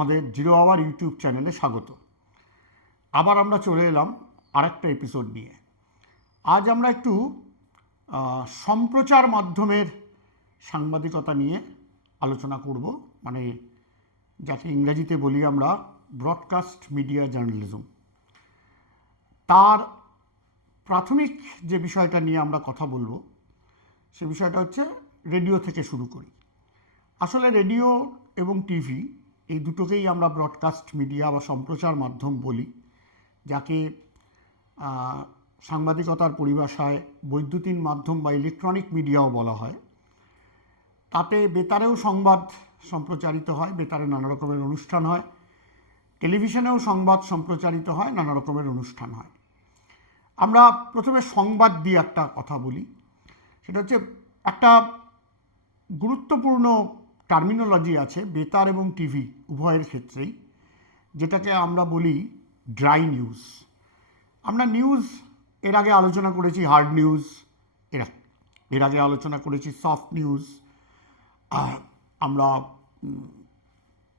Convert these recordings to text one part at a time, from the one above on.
আমাদের zero our YouTube চ্যানেলে স্বাগত। আবার আমরা চলে এলাম আরেকটা এপিসোড নিয়ে। আজ আমরা একটু সম্প্রচার মাধ্যমের সাংবাদিকতা নিয়ে আলোচনা করব, মানে যাকে ইংরেজিতে বলি আমরা ব্রডকাস্ট মিডিয়া জার্নালিজম। তার প্রাথমিক যে বিষয়টা নিয়ে আমরা কথা বলবো সে বিষয়টা হচ্ছে রেডিও থেকে শুরু করি। আসলে রেডিও এবং টিভি এই দুটোকেই আমরা ব্রডকাস্ট মিডিয়া বা সম্প্রচার মাধ্যম বলি, যাকে সাংবাদিকতার পরিভাষায় বৈদ্যুতিন মাধ্যম বা ইলেকট্রনিক মিডিয়াও বলা হয়। তাতে বেতারেও সংবাদ সম্প্রচারিত হয়, বেতারে নানা রকমের অনুষ্ঠান হয়, টেলিভিশনেও সংবাদ সম্প্রচারিত হয়, নানা রকমের অনুষ্ঠান হয়। আমরা প্রথমে সংবাদ দিয়ে একটা কথা বলি, সেটা হচ্ছে একটা গুরুত্বপূর্ণ টার্মিনোলজি আছে বেতার এবং টিভি উভয়ের ক্ষেত্রেই, যেটাকে আমরা বলি ড্রাই নিউজ। আমরা নিউজ এর আগে আলোচনা করেছি, হার্ড নিউজ, এর আগে আলোচনা করেছি সফট নিউজ। আমরা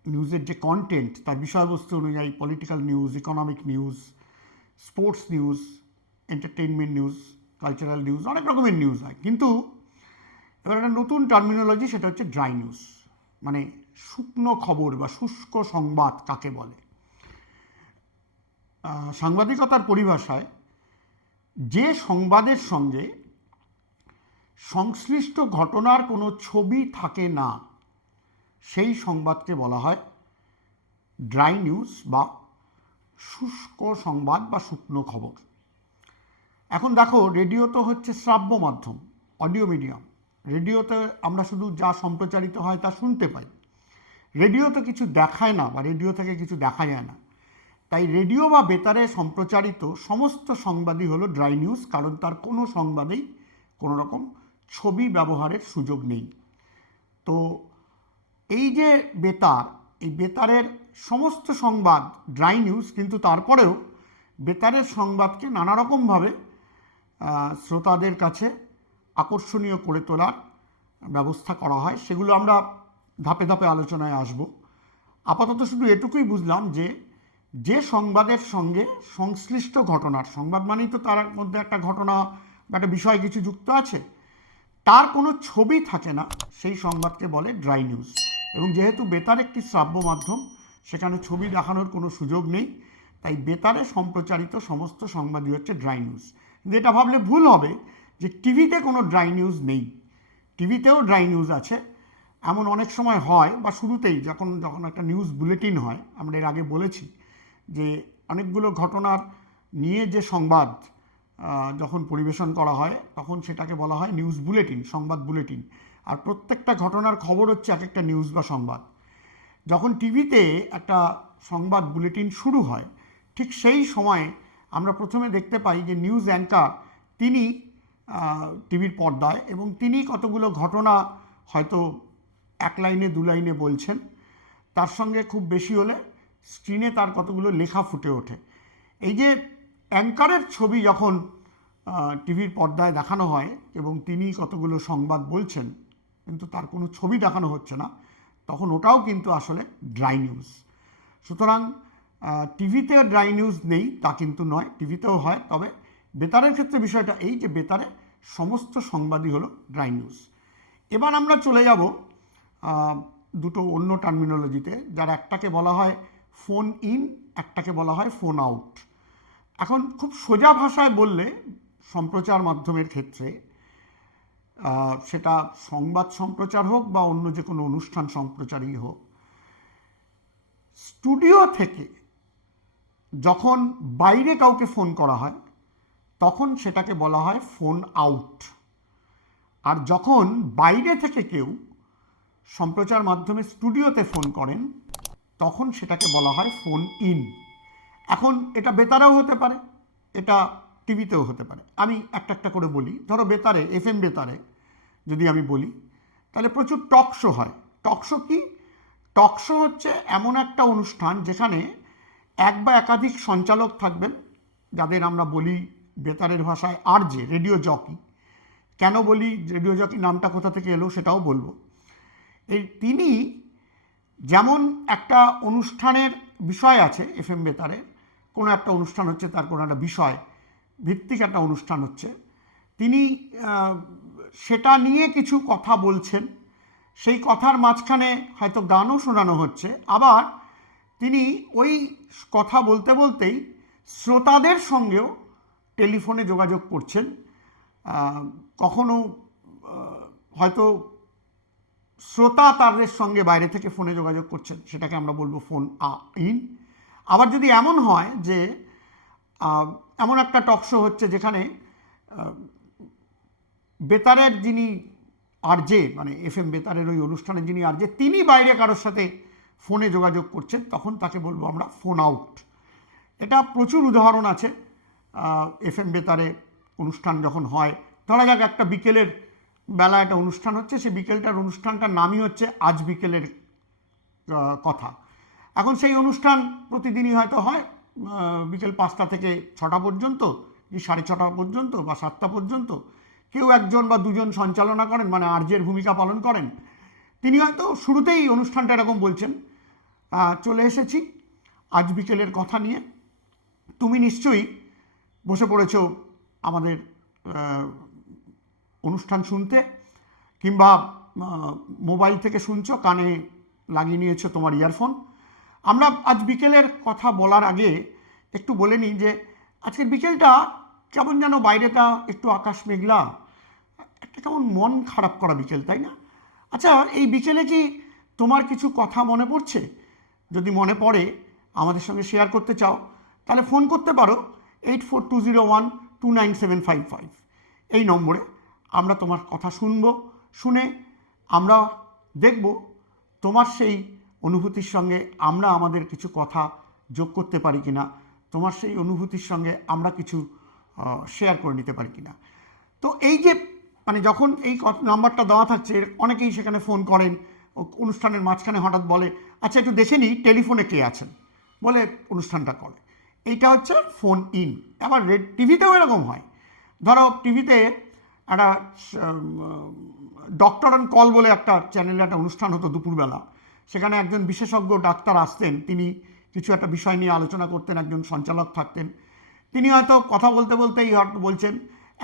নিউজের যে কন্টেন্ট তার বিষয়বস্তু অনুযায়ী political news, economic news, sports news, entertainment news, cultural news, অনেক রকমের নিউজ হয়। কিন্তু এবার একটা নতুন টার্মিনোলজি, সেটা হচ্ছে ড্রাই নিউজ, মানে শুকনো খবর বা শুষ্ক সংবাদ কাকে বলে। সাংবাদিকতার পরিভাষায় যে সংবাদের সঙ্গে সংশ্লিষ্ট ঘটনার কোনো ছবি থাকে না সেই সংবাদকে বলা হয় ড্রাই নিউজ বা শুষ্ক সংবাদ বা শুকনো খবর। এখন দেখো, রেডিও তো হচ্ছে শ্রাব্য মাধ্যম, অডিও মিডিয়াম। রেডিওতে আমরা শুধু যা সম্প্রচারিত হয় তা শুনতে পাই, রেডিওতে কিছু দেখায় না বা রেডিও থেকে কিছু দেখা যায় না। তাই রেডিও বা বেতারে সম্প্রচারিত সমস্ত সংবাদই হলো ড্রাই নিউজ, কারণ তার কোনো সংবাদেই কোনো রকম ছবি ব্যবহারের সুযোগ নেই। তো এই যে বেতার, এই বেতারের সমস্ত সংবাদ ড্রাই নিউজ, কিন্তু তারপরেও বেতারের সংবাদকে নানা রকমভাবে শ্রোতাদের কাছে আকর্ষণীয় করে তোলার ব্যবস্থা করা হয়। সেগুলো আমরা ধাপে ধাপে আলোচনায় আসব। আপাতত শুধু এটুকুই বুঝলাম যে যে সংবাদের সঙ্গে সংশ্লিষ্ট ঘটনার, সংবাদ মানেই তো তার মধ্যে একটা ঘটনা বা একটা বিষয় কিছু যুক্ত আছে, তার কোনো ছবি থাকে না, সেই সংবাদকে বলে ড্রাই নিউজ। এবং যেহেতু বেতার একটি শ্রাব্য মাধ্যম, সেখানে ছবি দেখানোর কোনো সুযোগ নেই, তাই বেতারে সম্প্রচারিত সমস্ত সংবাদই হচ্ছে ড্রাই নিউজ। কিন্তু এটা ভাবলে ভুল হবে যে টিভিতে কোনো ড্রাই নিউজ নেই। টিভিতেও ড্রাই নিউজ আছে। এমন অনেক সময় হয়, বা শুরুতেই যখন একটা নিউজ বুলেটিন হয়, আমরা এর আগে বলেছি যে অনেকগুলো ঘটনার নিয়ে যে সংবাদ যখন পরিবেশন করা হয় তখন সেটাকে বলা হয় নিউজ বুলেটিন, সংবাদ বুলেটিন। আর প্রত্যেকটা ঘটনার খবর হচ্ছে এক একটা নিউজ বা সংবাদ। যখন টিভিতে একটা সংবাদ বুলেটিন শুরু হয়, ঠিক সেই সময়ে আমরা প্রথমে দেখতে পাই যে নিউজ অ্যাঙ্কার তিনি টিভির পর্দায়, এবং তিনি কতগুলো ঘটনা হয়তো এক লাইনে দু লাইনে বলছেন, তার সঙ্গে খুব বেশি হলে স্ক্রিনে তার কতগুলো লেখা ফুটে ওঠে। এই যে অ্যাঙ্কারের ছবি যখন টিভির পর্দায় দেখানো হয় এবং তিনি কতগুলো সংবাদ বলছেন কিন্তু তার কোনো ছবি দেখানো হচ্ছে না, তখন ওটাও কিন্তু আসলে ড্রাই নিউজ। সুতরাং টিভিতে ড্রাই নিউজ নেই তা কিন্তু নয়, টিভিতেও হয়। তবে বেতারের ক্ষেত্রে বিষয়টা এই যে বেতারে সমস্ত সংবাদই হলো ড্রাই নিউজ। এবার আমরা চলে যাব দুটো অন্য টার্মিনোলজিতে, যার একটাকে বলা হয় ফোন ইন, একটাকে বলা হয় ফোন আউট। এখন খুব সোজা ভাষায় বললে সম্প্রচার মাধ্যমের ক্ষেত্রে, সেটা সংবাদ সম্প্রচার হোক বা অন্য যে কোনো অনুষ্ঠান সম্প্রচারই হোক, স্টুডিও থেকে যখন বাইরে কাউকে ফোন করা হয় তখন সেটাকে বলা হয় ফোন আউট। আর যখন বাইরে থেকে কেউ সম্প্রচার মাধ্যমে স্টুডিওতে ফোন করেন তখন সেটাকে বলা হয় ফোন ইন। এখন এটা বেতারেও হতে পারে, এটা টিভিতেও হতে পারে। আমি একটা একটা করে বলি। ধরো বেতারে, এফএম বেতারে যদি আমি বলি, তাহলে প্রচুর টক শো হয়। টক শো কি? টক শো হচ্ছে এমন একটা অনুষ্ঠান যেখানে এক বা একাধিক সঞ্চালক থাকবেন, যাদের আমরা বলি বেতারের ভাষায় আরজে, রেডিও জকি। কেন বলি রেডিও জকি নামটা কোথা থেকে এলো সেটাও বলবো। তিনি যেমন একটা অনুষ্ঠানের বিষয় আছে এফএম বেতারে, কোনো একটা অনুষ্ঠান হচ্ছে, তার কোনো একটা বিষয় ভিত্তিক একটা অনুষ্ঠান হচ্ছে, তিনি সেটা নিয়ে কিছু কথা বলছেন, সেই কথার মাঝখানে হয়তো গানও শোনানো হচ্ছে, আবার তিনি ওই কথা বলতে বলতেই শ্রোতাদের সঙ্গেও টেলিফোনে যোগাযোগ করছেন। কখনো হয়তো শ্রোতা তাদের সঙ্গে বাইরে থেকে ফোনে যোগাযোগ করছেন, সেটাকে আমরা বলবো ফোন ইন। আবার যদি এমন হয় যে এমন একটা টক শো হচ্ছে যেখানে বেতারের যিনি আরজে, মানে এফএম বেতারের ওই অনুষ্ঠানে যিনি আরজে, তিনি বাইরে কারোর সাথে ফোনে যোগাযোগ করছেন, তখন তাকে বলবো আমরা ফোন আউট। এটা প্রচুর উদাহরণ আছে। এফএম বেতারে অনুষ্ঠান যখন হয়, ধরা যাক একটা বিকেলের বেলা একটা অনুষ্ঠান হচ্ছে, সেই বিকেলটার অনুষ্ঠানটার নামই হচ্ছে আজ বিকেলের কথা। এখন সেই অনুষ্ঠান প্রতিদিনই হয়তো হয় বিকেল 5টা থেকে 6টা পর্যন্ত, কি 6:30 পর্যন্ত বা 7টা পর্যন্ত। কেউ একজন বা দুজন সঞ্চালনা করেন, মানে আরজের ভূমিকা পালন করেন। তিনি হয়তো শুরুতেই অনুষ্ঠানটা এরকম বলছেন, চলে এসেছি আজ বিকেলের কথা নিয়ে, তুমি নিশ্চয়ই বসে পড়েছ আমাদের অনুষ্ঠান শুনতে, কিংবা মোবাইল থেকে শুনছো, কানে লাগিয়ে নিয়েছো তোমার ইয়ারফোন। আমরা আজ বিকেলের কথা বলার আগে একটু বলে নিই যে আজকের বিকেলটা কেমন যেন, বাইরেটা একটু আকাশ মেঘলা, একটা কেমন মন খারাপ করা বিকেল, তাই না? আচ্ছা, এই বিকেলে কি তোমার কিছু কথা মনে পড়ছে? যদি মনে পড়ে আমাদের সঙ্গে শেয়ার করতে চাও, তাহলে ফোন করতে পারো 8420129755 এই নম্বরে। আমরা তোমার কথা শুনবো, শুনে আমরা দেখব তোমার সেই অনুভূতির সঙ্গে আমরা আমাদের কিছু কথা যোগ করতে পারি কিনা, তোমার সেই অনুভূতির সঙ্গে আমরা কিছু শেয়ার করে নিতে পারি কিনা। তো এই যে মানে যখন এই নাম্বারটা দেওয়া থাকছে, অনেকেই সেখানে ফোন করেন, অনুষ্ঠানের মাঝখানে হঠাৎ বলে আচ্ছা একটু দেখে নিই টেলিফোনে কে আছেন, বলে অনুষ্ঠানটা করে। এইটা হচ্ছে ফোন ইন। আবার টিভিতেও এরকম হয়। ধরো টিভিতে একটা ডক্টর অন কল বলে একটা চ্যানেলে একটা অনুষ্ঠান হতো দুপুরবেলা, সেখানে একজন বিশেষজ্ঞ ডাক্তার আসতেন, তিনি কিছু একটা বিষয় নিয়ে আলোচনা করতেন, একজন সঞ্চালক থাকতেন, তিনি হয়তো কথা বলতে বলতেই হয়তো বলছেন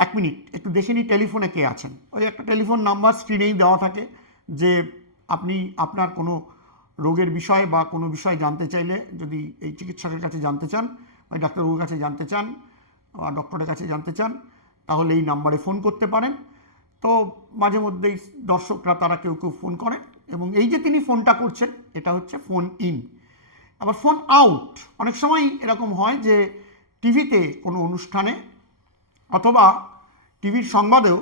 1 মিনিট একটু দেখে নিই টেলিফোনে কে আছেন। ওই একটা টেলিফোন নাম্বার স্ক্রিনেই দেওয়া থাকে, যে আপনি আপনার কোনো রোগের বিষয় বা কোনো বিষয় জানতে চাইলে, যদি এই চিকিৎসকের কাছে জানতে চান, ওই ডাক্তারবাবুর কাছে জানতে চান বা ডক্টরের কাছে জানতে চান, তাহলে এই নাম্বারে ফোন করতে পারেন। তো মাঝে মধ্যেই দর্শকরা তারা কেউ কেউ ফোন করেন, এবং এই যে তিনি ফোনটা করছেন এটা হচ্ছে ফোন ইন। আবার ফোন আউট অনেক সময় এরকম হয় যে টিভিতে কোনো অনুষ্ঠানে অথবা টিভির সংবাদেও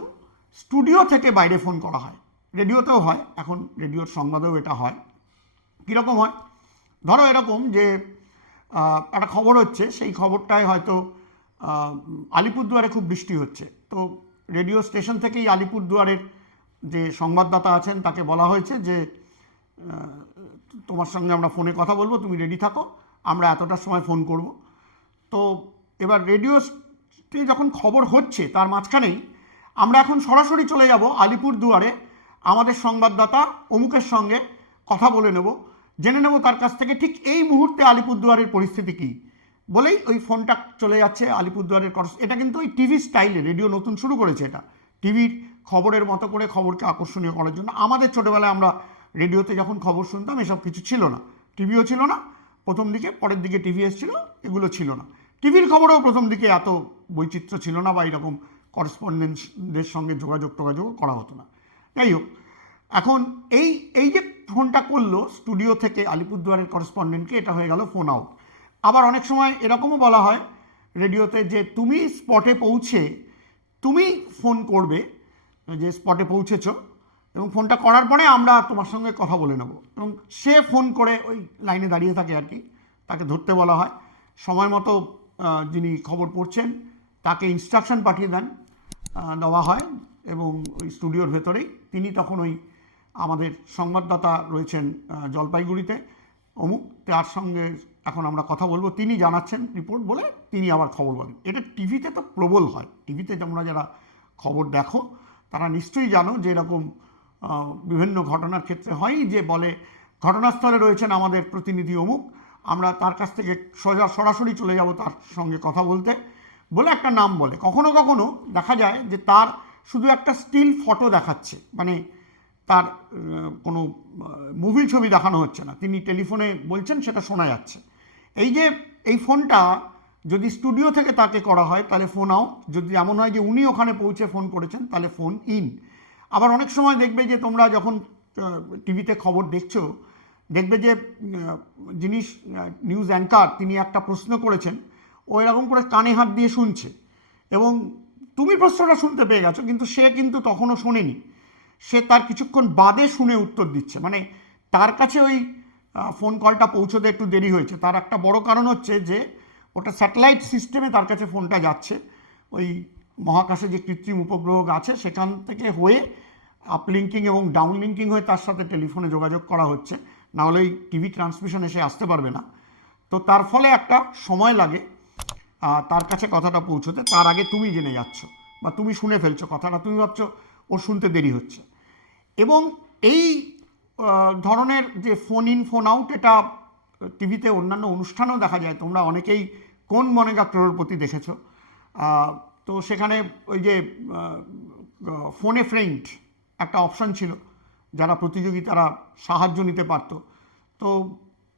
স্টুডিও থেকে বাইরে ফোন করা হয়, রেডিওতেও হয়, এখন রেডিওর সংবাদেও এটা হয়। কীরকম হয়? ধরো এরকম যে একটা খবর হচ্ছে, সেই খবরটায় হয়তো আলিপুরদুয়ারে খুব বৃষ্টি হচ্ছে, তো রেডিও স্টেশন থেকেই আলিপুরদুয়ারের যে সংবাদদাতা আছেন তাকে বলা হয়েছে যে তোমার সঙ্গে আমরা ফোনে কথা বলবো, তুমি রেডি থাকো, আমরা এতটার সময় ফোন করব। তো এবার রেডিওতে যখন খবর হচ্ছে তার মাঝখানেই আমরা এখন সরাসরি চলে যাব আলিপুরদুয়ারে, আমাদের সংবাদদাতা অমুকের সঙ্গে কথা বলে নেব, জেনে নেব তার কাছ থেকে ঠিক এই মুহূর্তে আলিপুরদুয়ারের পরিস্থিতি কী, বলেই ওই ফোনটা চলে যাচ্ছে আলিপুরদুয়ারের এটা কিন্তু ওই টিভি স্টাইলে রেডিও নতুন শুরু করেছে, এটা টিভির খবরের মতো করে খবরকে আকর্ষণীয় করার জন্য। আমাদের ছোটোবেলায় আমরা রেডিওতে যখন খবর শুনতাম এসব কিছু ছিল না, টিভিও ছিল না প্রথম দিকে, পরের দিকে টিভি এসেছিল, এগুলো ছিল না। টিভির খবরেও প্রথম দিকে এত বৈচিত্র্য ছিল না, বা এরকম করেসপন্ডেন্টদের সঙ্গে যোগাযোগ করা হতো না। যাই হোক, এখন এই যে ফোনটা করলো স্টুডিও থেকে আলিপুরদুয়ারের করেসপন্ডেন্টকে, এটা হয়ে গেল ফোন আউট। আবার অনেক সময় এরকমও বলা হয় রেডিওতে যে তুমি স্পটে পৌঁছে তুমি ফোন করবে, যে স্পটে পৌঁছেছ, এবং ফোনটা করার পরে আমরা তোমার সঙ্গে কথা বলে নেব, এবং সে ফোন করে ওই লাইনে দাঁড়িয়ে থাকে আর কি, তাকে ধরতে বলা হয়। সময় মতো যিনি খবর পড়ছেন তাকে ইনস্ট্রাকশন পাঠিয়ে দেওয়া হয়, এবং ওই স্টুডিওর ভেতরেই তিনি তখন ওই আমাদের সংবাদদাতা রয়েছেন জলপাইগুড়িতে অমুক, তার সঙ্গে এখন আমরা কথা বলবো, তিনি জানাচ্ছেন রিপোর্ট বলে তিনি আবার খবর বলেন। এটা টিভিতে তো প্রবল হয়, টিভিতে তোমরা যারা খবর দেখো তারা নিশ্চয়ই জানো যে এরকম বিভিন্ন ঘটনার ক্ষেত্রে হয়ই, যে বলে ঘটনাস্থলে রয়েছেন আমাদের প্রতিনিধি অমুক, আমরা তার কাছ থেকে সরাসরি চলে যাব তার সঙ্গে কথা বলতে, বলে একটা নাম বলে। কখনো কখনো দেখা যায় যে তার শুধু একটা স্টিল ফটো দেখাচ্ছে, মানে তার কোনো মুভি ছবি দেখানো হচ্ছে না, তিনি টেলিফোনে বলছেন, সেটা শোনা যাচ্ছে। এই যে এই ফোনটা যদি স্টুডিও থেকে তাকে করা হয় তাহলে ফোন আউট, যদি এমন হয় যে উনি ওখানে পৌঁছে ফোন করেছেন তাহলে ফোন ইন। আবার অনেক সময় দেখবে যে তোমরা যখন টিভিতে খবর দেখছো, দেখবে যে যিনি নিউজ অ্যাঙ্কার তিনি একটা প্রশ্ন করেছেন, ও এরকম করে কানে হাত দিয়ে শুনছে এবং তুমি প্রশ্নটা শুনতে পেয়ে গেছো, কিন্তু সে কিন্তু তখনও শোনেনি, সে তার কিছুক্ষণ বাদে শুনে উত্তর দিচ্ছে। মানে তার কাছে ওই ফোন কলটা পৌঁছতে একটু দেরি হয়েছে। তার একটা বড় কারণ হচ্ছে যে ওটা স্যাটেলাইট সিস্টেমে তার কাছে ফোনটা যাচ্ছে, ওই মহাকাশে যে কৃত্রিম উপগ্রহ আছে সেখান থেকে হয়ে আপলিঙ্কিং এবং ডাউনলিঙ্কিং হয়ে তার সাথে টেলিফোনে যোগাযোগ করা হচ্ছে, নাহলে ওই টিভি ট্রান্সমিশন এসে আসতে পারবে না। তো তার ফলে একটা সময় লাগে তার কাছে কথাটা পৌঁছতে। তার আগে তুমি জেনে যাচ্ছ বা তুমি শুনে ফেলছো কথাটা, তুমি ভাবছো ওর শুনতে দেরি হচ্ছে। এবং এই ধরনের যে ফোন ইন ফোন আউট, এটা টিভিতে অন্যান্য অনুষ্ঠানেও দেখা যায়। তোমরা অনেকেই কোন মনেগা ক্রোড়পতি দেখেছো, তো সেখানে ওই যে ফোনে ফ্রেন্ড একটা অপশান ছিল, যারা প্রতিযোগী তারা সাহায্য নিতে পারত। তো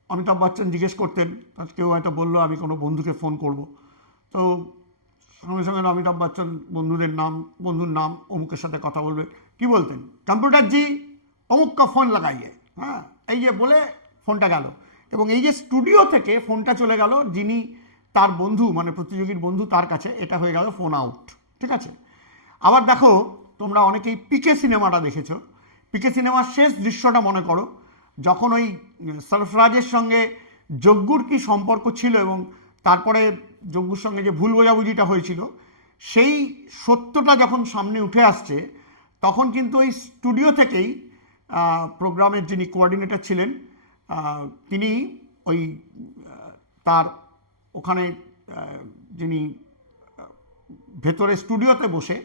অমিতাভ বচ্চন জিজ্ঞেস করতেন, কেউ হয়তো বললো আমি কোনো বন্ধুকে ফোন করব, তো সঙ্গে সঙ্গে অমিতাভ বচ্চন বন্ধুর নাম অমুকের সাথে কথা বলবে, কি বলতেন, কম্পিউটার জি অমুক কা ফোন লাগাইয়ে, হ্যাঁ, এই যে বলে ফোনটা গেল। এবং এই যে স্টুডিও থেকে ফোনটা চলে গেল যিনি তার বন্ধু, মানে প্রতিযোগীর বন্ধু, তার কাছে, এটা হয়ে গেল ফোন আউট। ঠিক আছে। আবার দেখো, তোমরা অনেকেই পিকে সিনেমাটা দেখেছো। পিকে সিনেমার শেষ দৃশ্যটা মনে করো, যখন ওই সরফরাজের সঙ্গে যজ্ঞুর কি সম্পর্ক ছিল এবং তারপরে যজ্ঞুর সঙ্গে যে ভুল বোঝাবুঝিটা হয়েছিল, সেই সত্যটা যখন সামনে উঠে আসছে, তখন কিন্তু ওই স্টুডিও থেকেই প্রোগ্রামের যিনি কোঅর্ডিনেটর ছিলেন, তিনি ওই তার ওখানে যিনি ভেতরে স্টুডিওতে বসে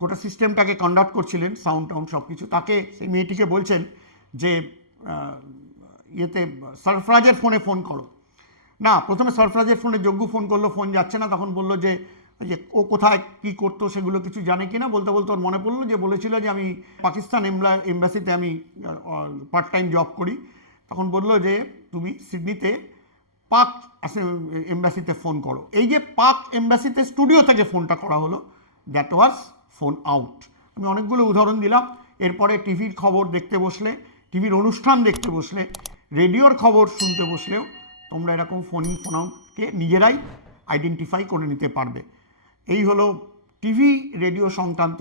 গোটা সিস্টেমটাকে কন্ডাক্ট করছিলেন, সাউন্ড টাউন্ড সব কিছু, তাকে, সেই মেয়েটিকে বলছেন যে ইয়েতে সরফরাজের ফোন করো। না, প্রথমে সরফরাজের ফোনে যজ্ঞ ফোন করলো, ফোন যাচ্ছে না। তখন বললো যে ও কোথায় কী করতো সেগুলো কিছু জানে কি না। বলতে বলতে ওর মনে পড়লো যে বলেছিল যে আমি পাকিস্তান এমবাসিতে আমি পার্ট টাইম জব করি। তখন বললো যে তুমি সিডনিতে পাক এমবাসিতে ফোন করো। এই যে পাক এমবাসিতে স্টুডিও থেকে ফোনটা করা হলো, দ্যাট ওয়াজ ফোন আউট। আমি অনেকগুলো উদাহরণ দিলাম। এরপরে টিভির খবর দেখতে বসলে, টিভির অনুষ্ঠান দেখতে বসলে, রেডিওর খবর শুনতে বসলেও তোমরা এরকম ফোন ইন ফোন আউটকে নিজেরাই আইডেন্টিফাই করে নিতে পারবে। এই হলো টিভি রেডিও সংক্রান্ত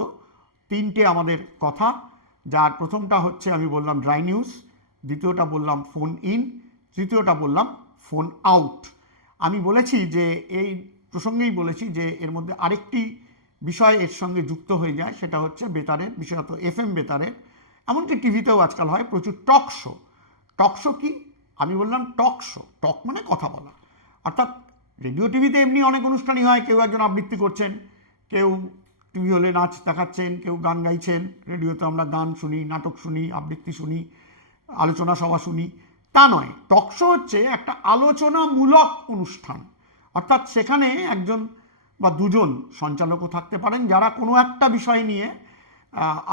তিনটে আমাদের কথা, যার প্রথমটা হচ্ছে আমি বললাম ড্রাই নিউজ, দ্বিতীয়টা বললাম ফোন ইন, তৃতীয়টা বললাম ফোন আউট। আমি বলেছি যে এই প্রসঙ্গেই বলেছি যে এর মধ্যে আরেকটি বিষয় এর সঙ্গে যুক্ত হয়ে যায়, সেটা হচ্ছে বেতারের, বিশেষত FM বেতারের, এমনকি টিভিতেও আজকাল হয় প্রচুর টক শো। টক শো কি? আমি বললাম টক শো, টক মানে কথা বলা। অর্থাৎ রেডিও টিভিতে এমনি অনেক অনুষ্ঠানই হয়, কেউ একজন আবৃত্তি করছেন, কেউ টিভি হলে নাচ দেখাচ্ছেন, কেউ গান গাইছেন। রেডিওতে আমরা গান শুনি, নাটক শুনি, আবৃত্তি শুনি, আলোচনা সভা শুনি। তা নয়, টক শো হচ্ছে একটা আলোচনামূলক অনুষ্ঠান। অর্থাৎ সেখানে একজন বা দুজন সঞ্চালকও থাকতে পারেন, যারা কোনো একটা বিষয় নিয়ে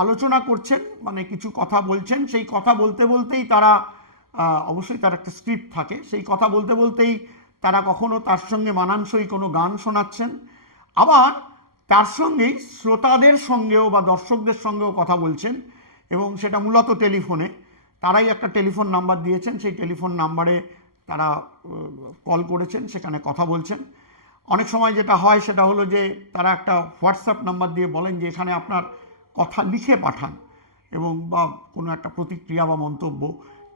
আলোচনা করছেন, মানে কিছু কথা বলছেন। সেই কথা বলতে বলতেই তারা, অবশ্যই তার একটা স্ক্রিপ্ট থাকে, সেই কথা বলতে বলতেই তারা কখনো তার সঙ্গে মানানসই কোনো গান শোনাচ্ছেন, আবার তার সঙ্গেই শ্রোতাদের সঙ্গেও বা দর্শকদের সঙ্গেও কথা বলছেন, এবং সেটা মূলত টেলিফোনে। তারাই একটা টেলিফোন নাম্বার দিয়েছেন, সেই টেলিফোন নাম্বারে তারা কল করেছেন, সেখানে কথা বলছেন। অনেক সময় যেটা হয় সেটা হলো যে তারা একটা হোয়াটসঅ্যাপ নাম্বার দিয়ে বলেন যে এখানে আপনার কথা লিখে পাঠান, এবং বা কোনো একটা প্রতিক্রিয়া বা মন্তব্য,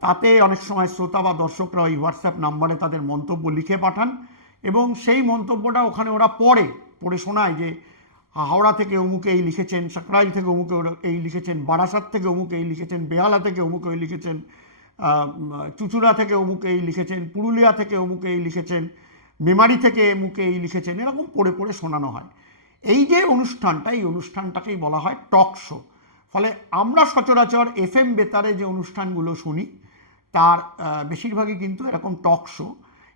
তাতে অনেক সময় শ্রোতা বা দর্শকরা ওই হোয়াটসঅ্যাপ নাম্বারে তাদের মন্তব্য লিখে পাঠান, এবং সেই মন্তব্যটা ওখানে ওরা পড়ে শোনায় যে হাওড়া থেকে অমুকে এই লিখেছেন, সাকরাইল থেকে অমুকে এই লিখেছেন, বারাসাত থেকে অমুকে এই লিখেছেন, বেহালা থেকে অমুকে এই লিখেছেন, চুচুড়া থেকে অমুকে এই লিখেছেন, পুরুলিয়া থেকে অমুকে এই লিখেছেন, মেমারি থেকে অমুকে এই লিখেছেন, এরকম পড়ে পড়ে শোনানো হয়। এই যে অনুষ্ঠানটা, এই অনুষ্ঠানটাকেই বলা হয় টক শো। ফলে আমরা সচরাচর FM বেতারে যে অনুষ্ঠানগুলো শুনি, তার বেশিরভাগই কিন্তু এরকম টক শো,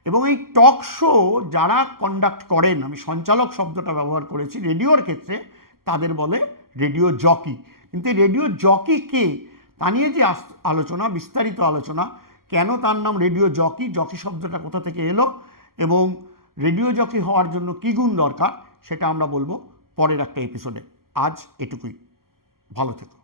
এবং এই টক শো যারা কন্ডাক্ট করেন, আমি সঞ্চালক শব্দটা ব্যবহার করেছি রেডিওর ক্ষেত্রে, তাদের বলে রেডিও জকি। কিন্তু এই রেডিও জকি কে, তা নিয়ে যে আলোচনা, বিস্তারিত আলোচনা, কেন তার নাম রেডিও জকি, জকি শব্দটা কোথা থেকে এলো এবং রেডিও জকি হওয়ার জন্য কী গুণ দরকার, সেটা আমরা বলবো পরের একটা এপিসোডে। আজ এটুকুই, ভালো থেকো।